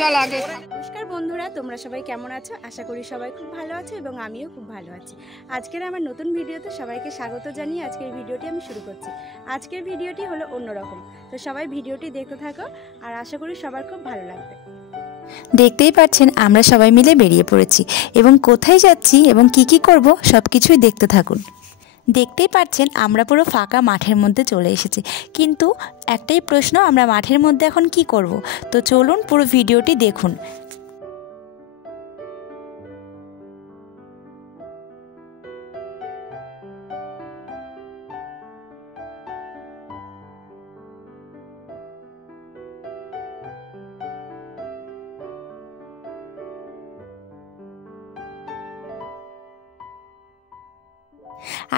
চল আগে। নমস্কার বন্ধুরা, তোমরা সবাই কেমন আছো? আশা করি সবাই খুব ভালো আছো এবং আমিও খুব ভালো আছি। আজকের আমার নতুন ভিডিওতে সবাইকে স্বাগত জানিয়ে আজকের ভিডিওটি আমি শুরু করছি। আজকের ভিডিওটি হলো অন্যরকম, তো সবাই ভিডিওটি দেখতে থাকো আর আশা করি সবার খুব ভালো লাগবে। দেখতেই পাচ্ছেন আমরা সবাই মিলে বেরিয়ে পড়েছি এবং কোথায় যাচ্ছি এবং কি করব সব কিছুই দেখতে থাকুন। দেখতেই পাচ্ছেন আমরা পুরো ফাঁকা মাঠের মধ্যে চলে এসেছি, কিন্তু একটাই প্রশ্ন, আমরা মাঠের মধ্যে এখন কি করব? তো চলুন পুরো ভিডিওটি দেখুন।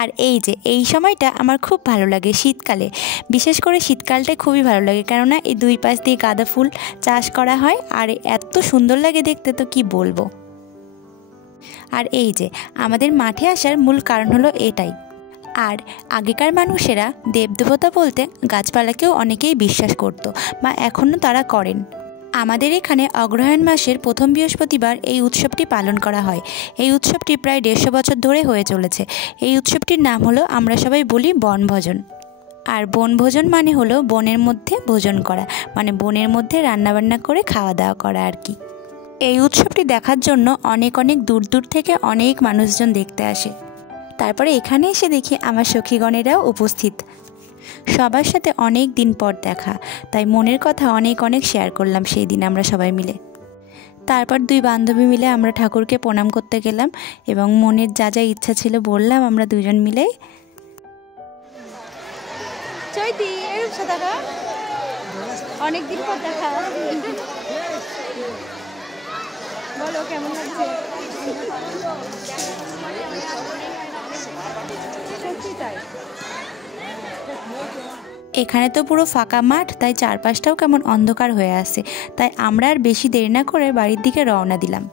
আর এই যে এই সময়টা আমার খুব ভালো লাগে শীতকালে, বিশেষ করে শীতকালটাই খুবই ভালো লাগে, কেননা এই দুই পাশ দিয়ে গাঁদা ফুল চাষ করা হয় আর এত সুন্দর লাগে দেখতে, তো কি বলবো। আর এই যে আমাদের মাঠে আসার মূল কারণ হলো এটাই। আর আগেকার মানুষেরা দেবদেবতা বলতে গাছপালাকেও অনেকেই বিশ্বাস করত বা এখনও তারা করেন। আমাদের এখানে অগ্রহায়ণ মাসের প্রথম বৃহস্পতিবার এই উৎসবটি পালন করা হয়। এই উৎসবটি প্রায় 150 বছর ধরে হয়ে চলেছে। এই উৎসবটির নাম হলো, আমরা সবাই বলি, বনভোজন। আর বনভোজন মানে হলো বনের মধ্যে ভোজন করা, মানে বনের মধ্যে রান্নাবান্না করে খাওয়া দাওয়া করা আর কি। এই উৎসবটি দেখার জন্য অনেক দূর দূর থেকে অনেক মানুষজন দেখতে আসে। তারপরে এখানে এসে দেখি আমার সখীগণেরাও উপস্থিত। সবার সাথে অনেক দিন পর দেখা, তাই মনের কথা অনেক শেয়ার করলাম সেই দিন আমরা সবাই মিলে। তারপর দুই বান্ধবী মিলে আমরা ঠাকুরকে প্রণাম করতে গেলাম এবং মনের যা যা ইচ্ছা ছিল বললাম আমরা দুজন মিলে। চৈতি, অনেক দিন পর দেখা, বলো কেমন লাগছে? সত্যি তাই, এখানে তো পুরো ফাঁকা মাঠ, তাই চারপাশটাও কেমন অন্ধকার হয়ে আসে, তাই আমরা আর বেশি দেরি না করে বাড়ির দিকে রওনা দিলাম।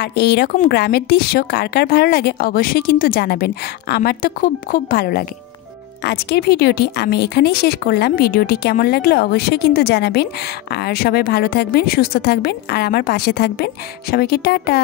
আর এই রকম গ্রামের দৃশ্য কার কার ভালো লাগে অবশ্যই কিন্তু জানাবেন। আমার তো খুব ভালো লাগে। আজকের ভিডিওটি আমি এখানেই শেষ করলাম। ভিডিওটি কেমন লাগলো অবশ্যই কিন্তু জানাবেন। আর সবাই ভালো থাকবেন, সুস্থ থাকবেন আর আমার পাশে থাকবেন। সবাইকে টাটা।